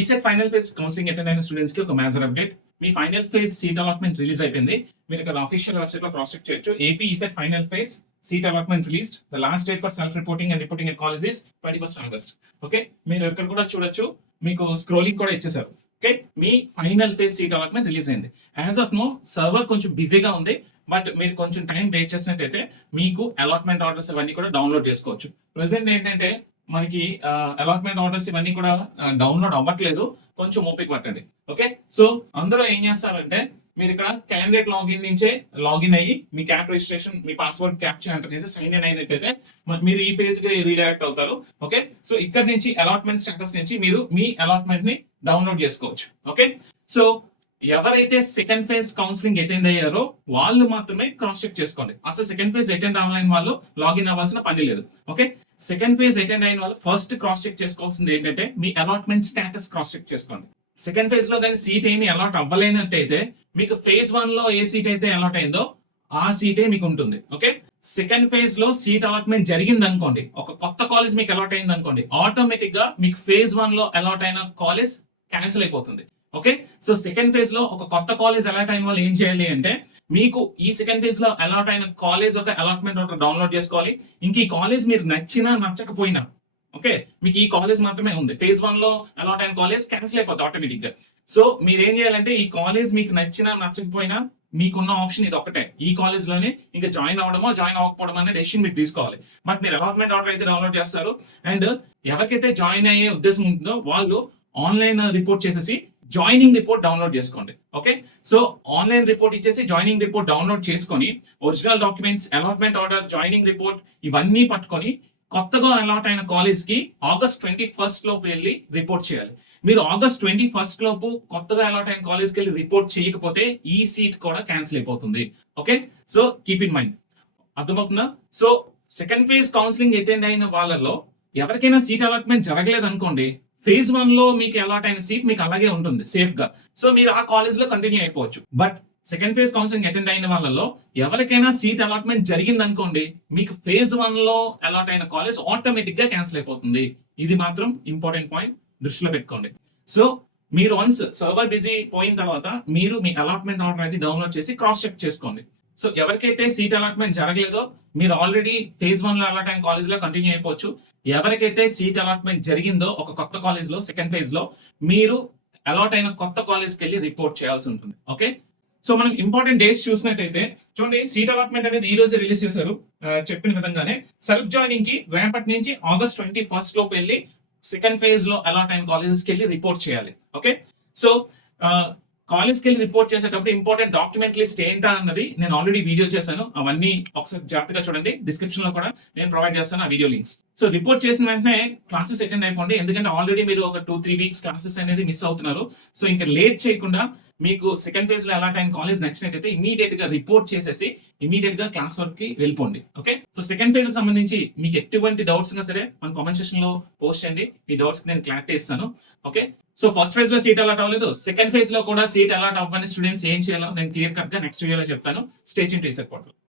ECET final phase counselling attend అయిన students కి ఒక మేజర్ అప్డేట్. మీ final phase seat allotment release అయిపోయింది. మీరు ఇక్కడ అఫీషియల్ వెబ్సైట్ లో క్రాస్ చెక్ చేయొచ్చు. AP ECET final phase seat allotment released. The last date for self reporting and reporting at college is 21st August. Okay, మీరు ఇక్కడ కూడా చూడొచ్చు, మీకు స్క్రోలింగ్ కూడా ఇచ్చేసారు. ఓకే, మీ final phase seat allotment release అయింది. యాజ్ ఆఫ్ నో సర్వర్ కొంచెం బిజీగా ఉంది, బట్ మీరు కొంచెం టైం వెయిట్ చేసినట్టయితే మీకు అలాట్మెంట్ ఆర్డర్స్ ఇవన్నీ కూడా డౌన్లోడ్ చేసుకోవచ్చు. ప్రెసెంట్ ఏంటంటే మనకి అలాట్మెంట్ ఆర్డర్స్ ఇవన్నీ కూడా డౌన్లోడ్ అవ్వట్లేదు, కొంచెం ఓపిక పట్టండి. ఓకే, సో అందరూ ఏం చేస్తారంటే మీరు ఇక్కడ క్యాండిడేట్ లాగిన్ నుంచే లాగిన్ అయ్యి మీ క్యాప్ రిజిస్ట్రేషన్, మీ పాస్వర్డ్ క్యాప్చర్ ఎంటర్ చేసి సైన్ ఇన్ అయినట్టయితే మీరు ఈ పేజ్ కి రీడైరెక్ట్ అవుతారు. ఓకే, సో ఇక్కడ నుంచి అలాట్మెంట్ స్టేటస్ నుంచి మీరు మీ అలాట్మెంట్ ని డౌన్లోడ్ చేసుకోవచ్చు. ఓకే, సో ఎవరైతే సెకండ్ ఫేజ్ కౌన్సిలింగ్ అటెండ్ అయ్యారో వాళ్ళు మాత్రమే క్రాస్ చెక్ చేసుకోండి. అసలు సెకండ్ ఫేజ్ అటెండ్ అవ్వాలని వాళ్ళు లాగిన్ అవ్వాల్సిన పని లేదు. ఓకే, సెకండ్ ఫేజ్ అటెండ్ అయిన వాళ్ళు ఫస్ట్ క్రాస్ చెక్ చేసుకోవాల్సింది ఏంటంటే మీ అలాట్మెంట్ స్టేటస్ క్రాస్ చెక్ చేసుకోండి. సెకండ్ ఫేజ్ లో కానీ సీట్ ఏమి అలాట్ అవ్వలేనట్టయితే మీకు ఫేజ్ 1 లో ఏ సీట్ అయితే అలాట్ అయిందో ఆ సీటే మీకు ఉంటుంది. ఓకే, సెకండ్ ఫేజ్ లో సీట్ అలాట్మెంట్ జరిగింది అనుకోండి, ఒక కొత్త కాలేజ్ మీకు అలాట్ అయింది అనుకోండి, ఆటోమేటిక్ గా మీకు ఫేజ్ 1 లో అలాట్ అయిన కాలేజ్ క్యాన్సిల్ అయిపోతుంది. ఓకే, సో సెకండ్ ఫేజ్ లో ఒక కొత్త కాలేజ్ అలాట్ అయిన వాళ్ళు ఏం చేయాలి అంటే మీకు ఈ సెకండ్ ఫేజ్ లో అలాట్ అయిన కాలేజ్ ఒక అలాట్మెంట్ ఆర్డర్ డౌన్లోడ్ చేసుకోవాలి. ఇంక ఈ కాలేజ్ మీరు నచ్చినా నచ్చకపోయినా, ఓకే, మీకు ఈ కాలేజ్ మాత్రమే ఉంది. ఫేజ్ 1 లో అలాట్ అయిన కాలేజ్ క్యాన్సిల్ అయిపోతుంది ఆటోమేటిక్ గా. సో మీరు ఏం చేయాలంటే ఈ కాలేజ్ మీకు నచ్చినా నచ్చకపోయినా మీకున్న ఆప్షన్ ఇది ఒకటే, ఈ కాలేజ్ లోనే ఇంకా జాయిన్ అవడమో జాయిన్ అవ్వకపోవడం అనే డెసిషన్ మీరు తీసుకోవాలి. బట్ మీరు అలాట్మెంట్ ఆర్డర్ అయితే డౌన్లోడ్ చేస్తారు, అండ్ ఎవరికైతే జాయిన్ అయ్యే ఉద్దేశం ఉంటుందో వాళ్ళు ఆన్లైన్ రిపోర్ట్ చేసేసి జాయినింగ్ రిపోర్ట్ డౌన్లోడ్ చేసుకోండి. ఓకే, సో ఆన్లైన్ రిపోర్ట్ ఇచ్చేసి జాయినింగ్ రిపోర్ట్ డౌన్లోడ్ చేసుకొని original documents, allotment order, joining report ఇవన్నీ పట్టుకొని కొత్తగా అలాట్ అయిన కాలేజ్ కి August 21st లోపు వెళ్ళి రిపోర్ట్ చేయాలి. మీరు August 21st లోపు కొత్తగా అలాట్ అయిన కాలేజ్కి వెళ్ళి రిపోర్ట్ చేయకపోతే ఈ సీట్ కూడా క్యాన్సిల్ అయిపోతుంది. Okay, so keep in mind. అర్థమవుతుందా? So second phase counselling attend అయిన వాళ్ళలో ఎవరికైనా సీట్ అలాట్మెంట్ జరగలేదు అనుకోండి, ఫేజ్ 1 లో మీకు అలాట్ అయిన సీట్ మీకు అలాగే ఉంటుంది సేఫ్ గా. సో మీరు ఆ కాలేజ్ లో కంటిన్యూ అయిపోవచ్చు. But second phase counselling attend అయిన వాళ్ళలో ఎవరికైనా సీట్ అలాట్మెంట్ జరిగింది అనుకోండి, మీకు ఫేజ్ 1 లో అలాట్ అయిన కాలేజ్ ఆటోమేటిక్ గా క్యాన్సిల్ అయిపోతుంది. ఇది మాత్రం ఇంపార్టెంట్ పాయింట్, దృష్టిలో పెట్టుకోండి. సో మీరు వన్స్ సర్వర్ బిజీ పోయిన తర్వాత మీరు మీ అలాట్మెంట్ ఆర్డర్ అయితే డౌన్లోడ్ చేసి క్రాస్ చెక్ చేసుకోండి. సో ఎవరికైతే సీట్ అలాట్మెంట్ జరగలేదో మీరు ఆల్రెడీ ఫేజ్ 1 లో అలాట్ అయిన కాలేజ్ లో కంటిన్యూ అయిపోవచ్చు. ఎవరికైతే సీట్ అలాట్మెంట్ జరిగిందో ఒక కొత్త కాలేజ్ లో సెకండ్ ఫేజ్ లో మీరు అలాట్ అయిన కొత్త కాలేజ్కి వెళ్ళి రిపోర్ట్ చేయాల్సి ఉంటుంది. ఓకే, సో మనం ఇంపార్టెంట్ డేట్స్ చూసినట్టయితే చూడండి, సీట్ అలాట్మెంట్ అనేది ఈ రోజు రిలీజ్ చేశారు. చెప్పిన విధంగానే సెల్ఫ్ జాయినింగ్ కి రేపటి నుంచి August 21st లోపు వెళ్ళి సెకండ్ ఫేజ్ లో అలాట్ అయిన కాలేజెస్కి వెళ్ళి రిపోర్ట్ చేయాలి. ఓకే, సో కాలేజ్కి వెళ్ళి రిపోర్ట్ చేసేటప్పుడు ఇంపార్టెంట్ డాక్యుమెంట్ లిస్ట్ ఏంటా అన్నది నేను ఆల్రెడీ వీడియో చేశాను. అవన్నీ ఒకసారి జాగ్రత్తగా చూడండి, డిస్క్రిప్షన్ లో కూడా నేను ప్రొవైడ్ చేస్తాను ఆ వీడియో లింక్స్. సో రిపోర్ట్ చేసిన వెంటనే క్లాసెస్ అటెండ్ అయిపోండి, ఎందుకంటే ఆల్రెడీ మీరు ఒక 2-3 వీక్స్ క్లాసెస్ అనేది మిస్ అవుతున్నారు. సో ఇంకా లేట్ చేయకుండా మీకు సెకండ్ ఫేజ్ లో అలాట్ అయిన కాలేజ్ నచ్చినట్టయితే ఇమీడియట్ గా రిపోర్ట్ చేసేసి ఇమీడియట్ గా క్లాస్ వర్క్ కి వెళ్ళిపోండి. ఓకే, సో సెకండ్ ఫేజ్ కి సంబంధించి మీకు ఎటువంటి డౌట్స్ ఉన్నా సరే మన కామెంట్ సెక్షన్ లో పోస్ట్ చేయండి, మీ డౌట్స్ కి నేను క్లారిటీ ఇస్తాను. ఓకే, సో ఫస్ట్ ఫేజ్ లో సీట్ అలాట్ అవ్వలేదు, సెకండ్ ఫేజ్ లో కూడా సీట్ అలాట్ అవ్వని స్టూడెంట్స్ ఏం చేయాలో నేను క్లియర్ కట్ గా నెక్స్ట్ వీడియోలో చెప్తాను. Stay tuned to ECET portal.